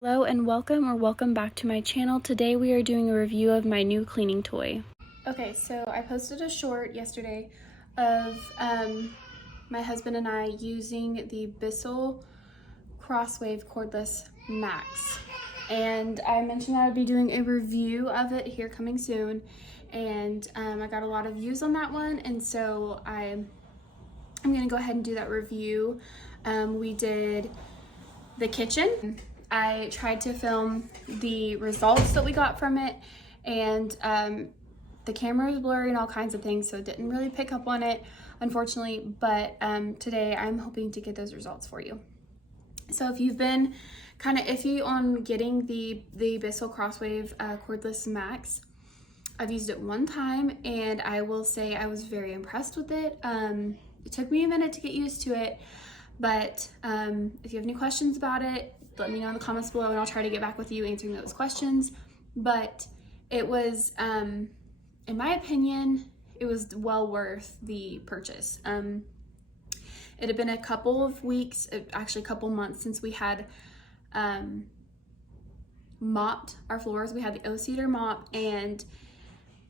Hello and welcome back to my channel. Today we are doing a review of my new cleaning toy. Okay, so I posted a short yesterday of my husband and I using the BISSELL CROSSWAVE Cordless Max. And I mentioned I would be doing a review of it here coming soon. And I got a lot of views on that one, and so I'm gonna go ahead and do that review. We did the kitchen. I tried to film the results that we got from it, and the camera was blurry and all kinds of things, so it didn't really pick up on it, unfortunately, but today I'm hoping to get those results for you. So if you've been kind of iffy on getting the BISSELL CROSSWAVE Cordless Max, I've used it one time, and I will say I was very impressed with it. It took me a minute to get used to it, but if you have any questions about it, let me know in the comments below and I'll try to get back with you answering those questions. But it was, in my opinion, it was well worth the purchase. It had been a couple of weeks, actually a couple months since we had mopped our floors. We had the O-Cedar mop, and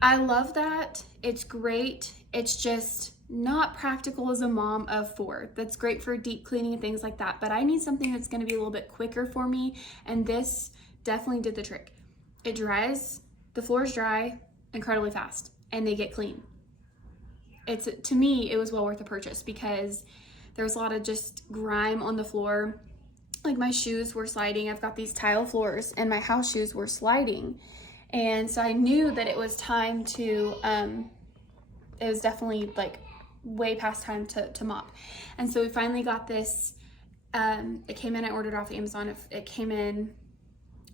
I love that. It's great. It's just not practical as a mom of 4. That's great for deep cleaning and things like that, but I need something that's going to be a little bit quicker for me, and this definitely did the trick. It dries, the floors dry incredibly fast, and they get clean. To me, it was well worth the purchase because there was a lot of just grime on the floor. Like my shoes were sliding. I've got these tile floors, and my house shoes were sliding. And so I knew that it was time to, it was definitely like way past time to mop. And so we finally got this, it came in, I ordered off Amazon. It came in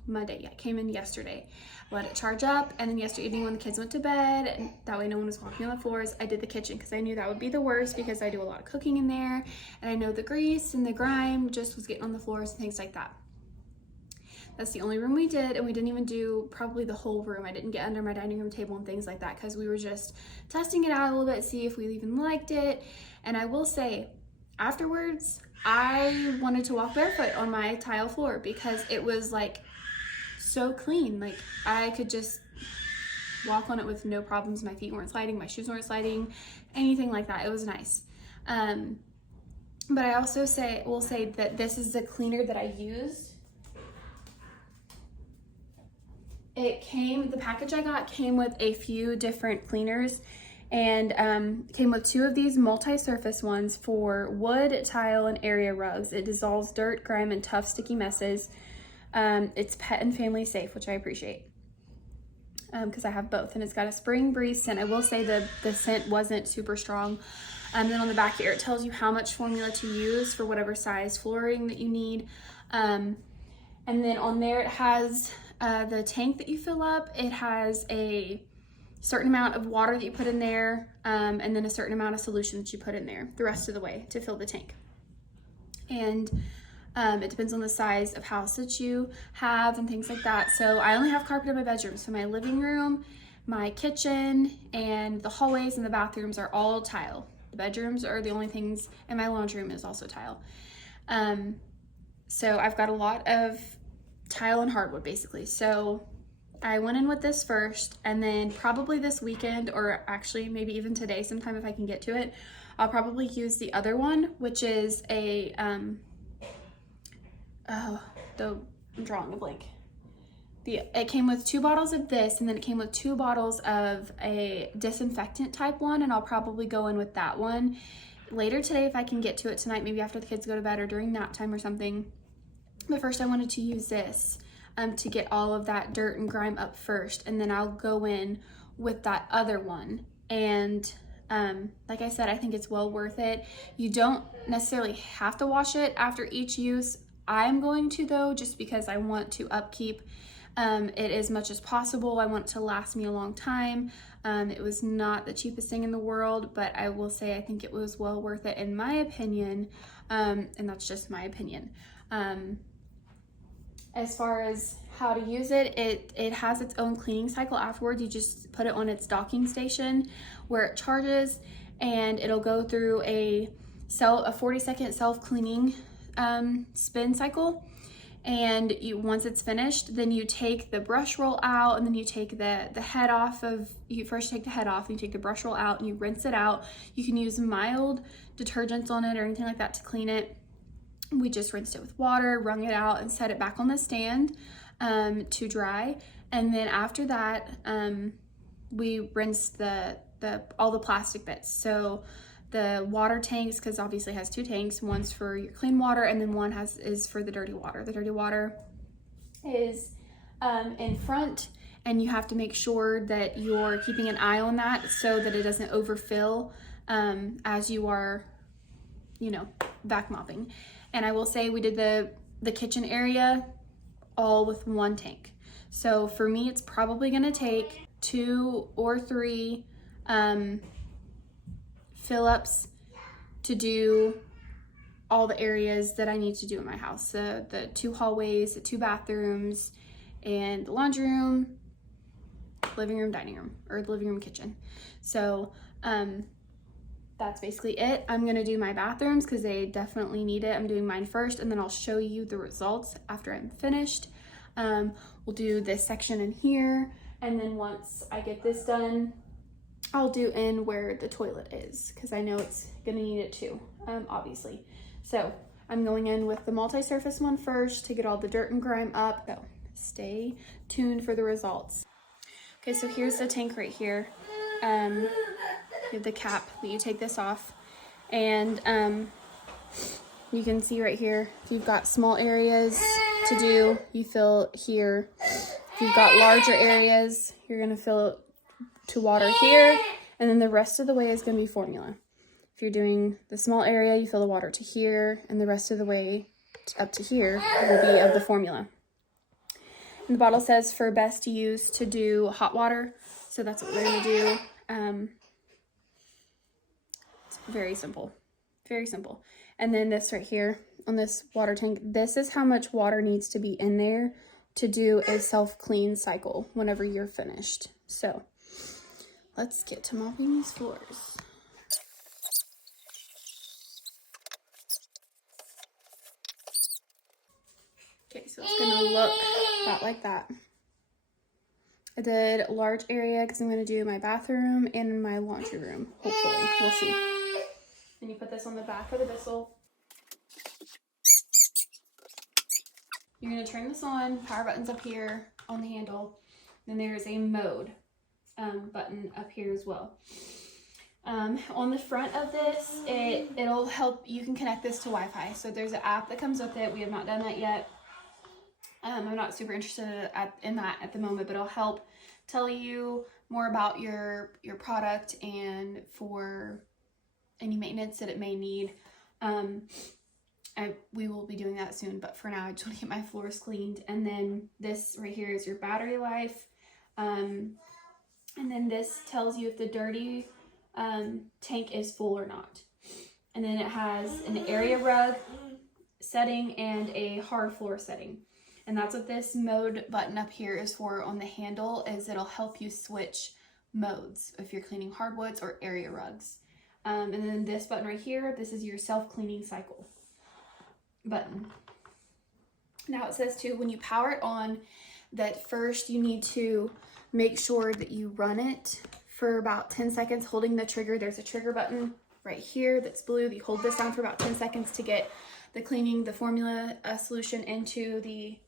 Monday, yeah, it came in yesterday. Let it charge up, and then yesterday evening when the kids went to bed, and that way no one was walking on the floors, I did the kitchen because I knew that would be the worst because I do a lot of cooking in there, and I know the grease and the grime just was getting on the floors and things like that. That's the only room we did, and we didn't even do probably the whole room. I didn't get under my dining room table and things like that because we were just testing it out a little bit, see if we even liked it. And I will say, afterwards, I wanted to walk barefoot on my tile floor because it was like so clean. Like I could just walk on it with no problems. My feet weren't sliding, my shoes weren't sliding, anything like that. It was nice. But I also will say that this is the cleaner that I used. The package I got came with a few different cleaners, and came with 2 of these multi-surface ones for wood, tile, and area rugs. It dissolves dirt, grime, and tough sticky messes. It's pet and family safe, which I appreciate because I have both, and it's got a spring breeze scent. I will say the scent wasn't super strong. And then on the back here, it tells you how much formula to use for whatever size flooring that you need. And then on there, it has the tank that you fill up. It has a certain amount of water that you put in there, and then a certain amount of solution that you put in there the rest of the way to fill the tank. And it depends on the size of house that you have and things like that. So I only have carpet in my bedroom. So my living room, my kitchen, and the hallways and the bathrooms are all tile. The bedrooms are the only things, and my laundry room is also tile. So I've got a lot of tile and hardwood basically. So I went in with this first, and then probably this weekend, or actually maybe even today sometime if I can get to it, I'll probably use the other one, which is a I'm drawing a blank. It came with 2 bottles of this, and then it came with 2 bottles of a disinfectant type one, and I'll probably go in with that one later today if I can get to it tonight, maybe after the kids go to bed or during nap time or something. But first I wanted to use this to get all of that dirt and grime up first, and then I'll go in with that other one. And like I said, I think it's well worth it. You don't necessarily have to wash it after each use. I'm going to though, just because I want to upkeep it as much as possible. I want it to last me a long time. It was not the cheapest thing in the world, but I will say I think it was well worth it in my opinion, and that's just my opinion. As far as how to use it, it has its own cleaning cycle afterwards. You just put it on its docking station where it charges, and it'll go through a 40-second self-cleaning spin cycle, And once it's finished, then you take the brush roll out, and then you take the head off of, you first take the head off, and you take the brush roll out and you rinse it out. You can use mild detergents on it or anything like that to clean it. We just rinsed it with water, wrung it out, and set it back on the stand to dry. And then after that, we rinsed all the plastic bits. So the water tanks, because obviously it has 2 tanks, one's for your clean water and then one is for the dirty water. The dirty water is in front, and you have to make sure that you're keeping an eye on that so that it doesn't overfill as you are, vac mopping. And I will say we did the kitchen area all with 1 tank. So for me, it's probably gonna take 2 or 3 fill-ups to do all the areas that I need to do in my house. The 2 hallways, the 2 bathrooms, and the laundry room, living room, dining room, or the living room, kitchen. So that's basically it. I'm gonna do my bathrooms because they definitely need it. I'm doing mine first, and then I'll show you the results after I'm finished. We'll do this section in here, and then once I get this done, I'll do in where the toilet is, because I know it's gonna need it too, obviously. So I'm going in with the multi-surface one first to get all the dirt and grime up. So stay tuned for the results. Okay, so here's the tank right here. You have the cap that you take this off, and you can see right here, if you've got small areas to do, you fill here. If you've got larger areas, you're gonna fill it to water here, and then the rest of the way is going to be formula. If you're doing the small area, you fill the water to here, and the rest of the way up to here will be of the formula. And the bottle says for best to use to do hot water, so that's what we're going to do. It's very simple, very simple. And then this right here on this water tank, this is how much water needs to be in there to do a self-clean cycle whenever you're finished. So let's get to mopping these floors. Okay, so it's gonna look about like that. I did a large area because I'm gonna do my bathroom and my laundry room, hopefully. We'll see. And you put this on the back of the Bissell. You're gonna turn this on, power button's up here on the handle. Then there's a mode button up here as well. On the front of this, it'll help, you can connect this to Wi-Fi. So there's an app that comes with it. We have not done that yet. I'm not super interested in that at the moment, but it'll help tell you more about your product and for any maintenance that it may need. We will be doing that soon, but for now I just want to get my floors cleaned. And then this right here is your battery life. And then this tells you if the dirty tank is full or not. And then it has an area rug setting and a hard floor setting. And that's what this mode button up here is for on the handle, is it'll help you switch modes if you're cleaning hardwoods or area rugs. And then this button right here, this is your self-cleaning cycle button. Now it says too, when you power it on, that first you need to make sure that you run it for about 10 seconds holding the trigger. There's a trigger button right here that's blue. You hold this down for about 10 seconds to get the formula solution into the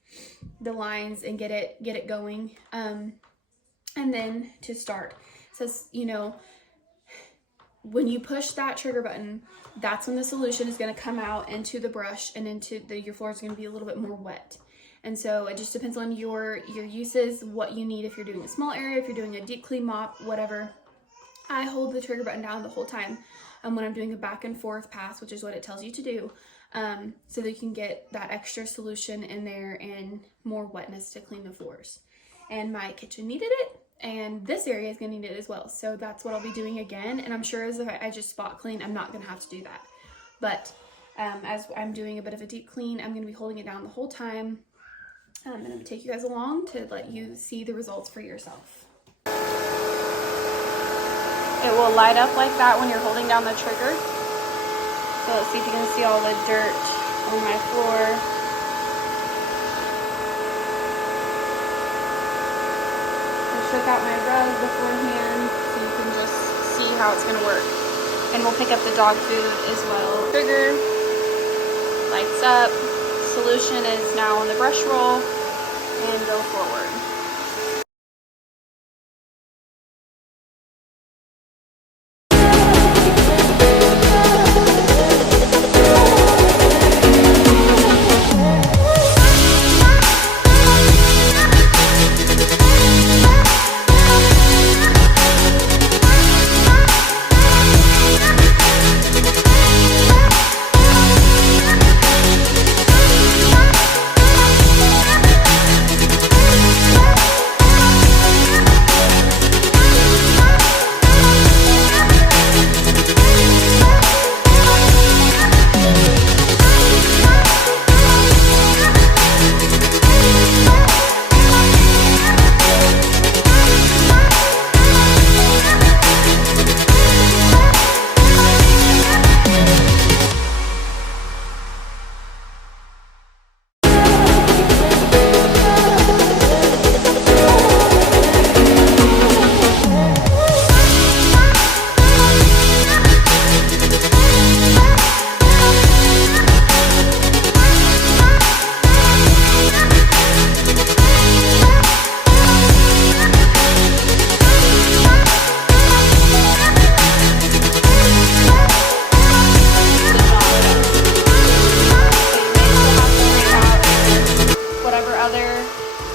lines and get it going. And then to start, it says, when you push that trigger button, that's when the solution is going to come out into the brush and into your floor is going to be a little bit more wet. And so it just depends on your uses, what you need. If you're doing a small area, if you're doing a deep clean mop, whatever. I hold the trigger button down the whole time when I'm doing a back and forth pass, which is what it tells you to do, so that you can get that extra solution in there and more wetness to clean the floors. And my kitchen needed it, and this area is going to need it as well. So that's what I'll be doing again. And I'm sure as if I just spot clean, I'm not going to have to do that. But as I'm doing a bit of a deep clean, I'm going to be holding it down the whole time. And I'm going to take you guys along to let you see the results for yourself. It will light up like that when you're holding down the trigger. So let's see if you can see all the dirt on my floor. took out my rug beforehand so you can just see how it's gonna work. And we'll pick up the dog food as well. Trigger, lights up, solution is now on the brush roll, and go forward.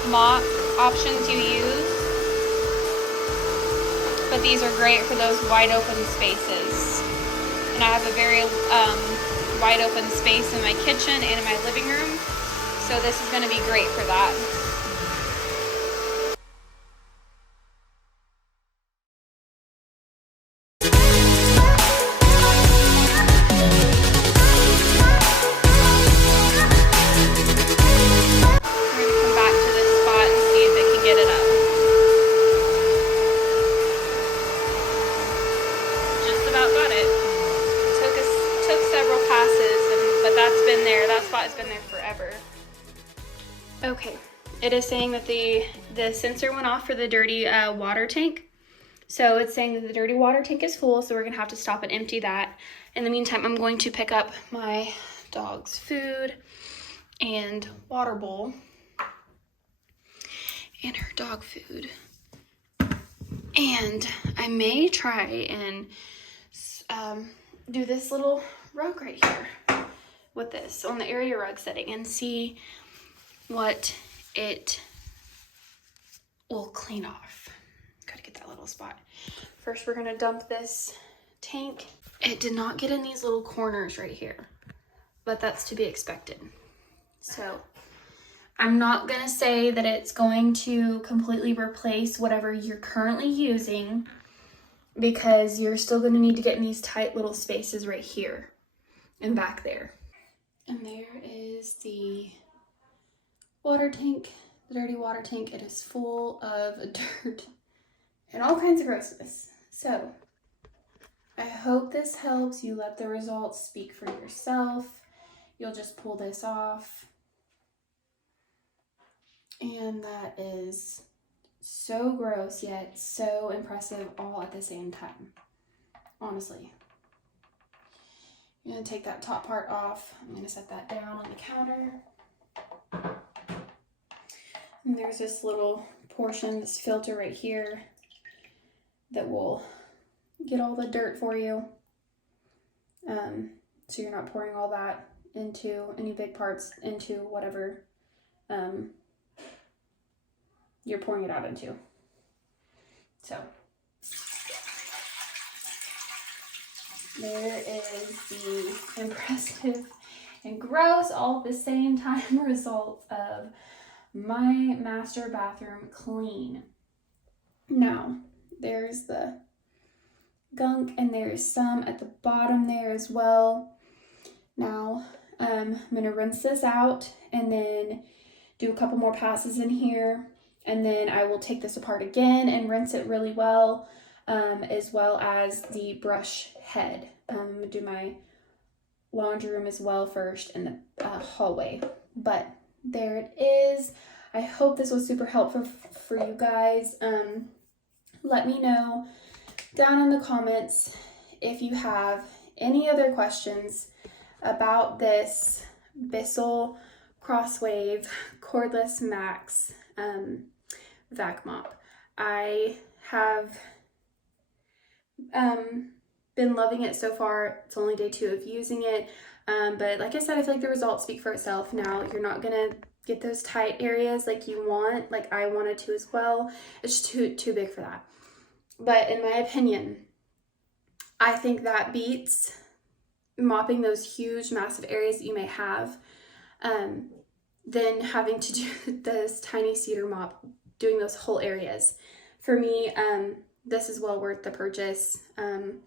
Mop options you use, but these are great for those wide open spaces. And I have a very wide open space in my kitchen and in my living room, so this is going to be great for that. That spot has been there forever. Okay, it is saying that the sensor went off for the dirty water tank. So it's saying that the dirty water tank is full, so we're gonna have to stop and empty that. In the meantime, I'm going to pick up my dog's food and water bowl and her dog food. And I may try and do this little rug right here with this on the area rug setting and see what it will clean off. Gotta get that little spot. First, we're gonna dump this tank. It did not get in these little corners right here, but that's to be expected. So I'm not gonna say that it's going to completely replace whatever you're currently using, because you're still gonna need to get in these tight little spaces right here and back there. And there is the water tank, the dirty water tank. It is full of dirt and all kinds of grossness. So I hope this helps. You let the results speak for yourself. You'll just pull this off. And that is so gross yet so impressive all at the same time, honestly. I'm gonna take that top part off. I'm gonna set that down on the counter. And there's this little portion, this filter right here, that will get all the dirt for you. So you're not pouring all that into any big parts into whatever you're pouring it out into. So there is the impressive and gross all at the same time results of my master bathroom clean. Now, there's the gunk and there's some at the bottom there as well. Now, I'm gonna rinse this out and then do a couple more passes in here, and then I will take this apart again and rinse it really well, as well as the brush head. I'm gonna do my laundry room as well first in the hallway. But there it is. I hope this was super helpful for you guys. Let me know down in the comments if you have any other questions about this BISSELL CROSSWAVE Cordless Max vac mop. I have been loving it so far. It's only day 2 of using it, but like I said, I feel like the results speak for itself. Now, you're not gonna get those tight areas like you want, like I wanted to as well. It's too big for that. But in my opinion, I think that beats mopping those huge, massive areas that you may have, then having to do this tiny cedar mop, doing those whole areas. For me, this is well worth the purchase. And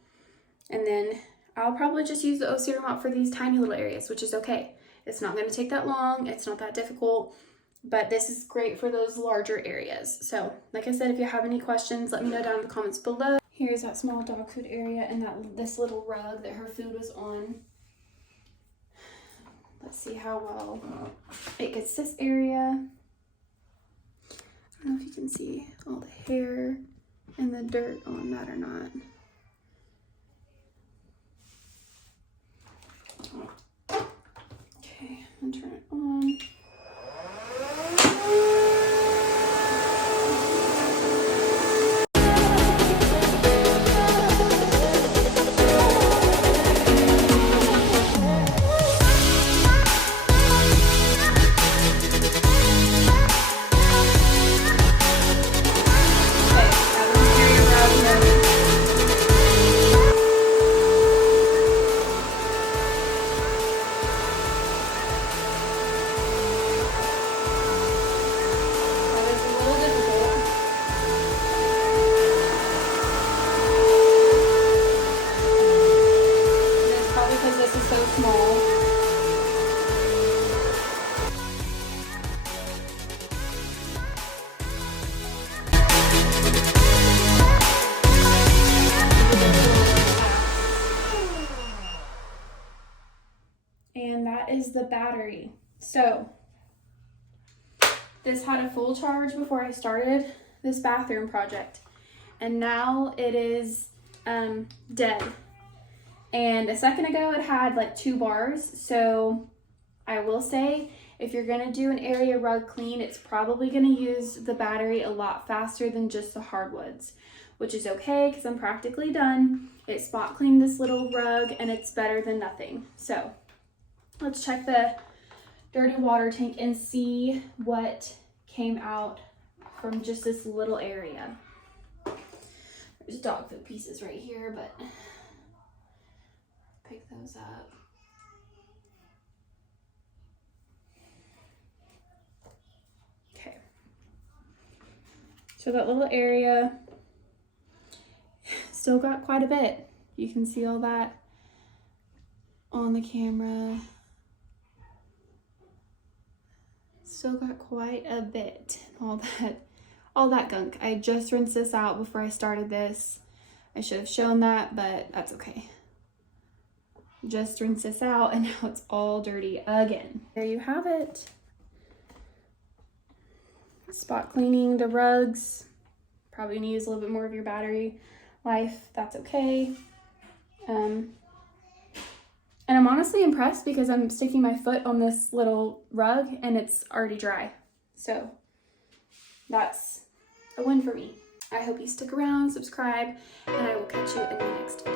then I'll probably just use the cedar mop for these tiny little areas, which is okay. It's not going to take that long. It's not that difficult, but this is great for those larger areas. So like I said, if you have any questions, let me know down in the comments below. Here's that small dog food area and this little rug that her food was on. Let's see how well it gets this area. I don't know if you can see all the hair and the dirt on that or not. Okay, I'm gonna turn it on. And that is the battery. So this had a full charge before I started this bathroom project, and now it is dead. And a second ago it had like 2 bars. So I will say, if you're gonna do an area rug clean, it's probably gonna use the battery a lot faster than just the hardwoods, which is okay because I'm practically done. It spot cleaned this little rug and it's better than nothing. So let's check the dirty water tank and see what came out from just this little area. There's dog food pieces right here, but pick those up. Okay. So that little area still got quite a bit. You can see all that on the camera. Still got quite a bit. All that gunk. I just rinsed this out before I started this. I should have shown that, but that's okay. Just rinse this out and now it's all dirty again. There you have it. Spot cleaning the rugs. Probably gonna use a little bit more of your battery life. That's okay. And I'm honestly impressed because I'm sticking my foot on this little rug and it's already dry. So that's a win for me. I hope you stick around, subscribe, and I will catch you in the next video.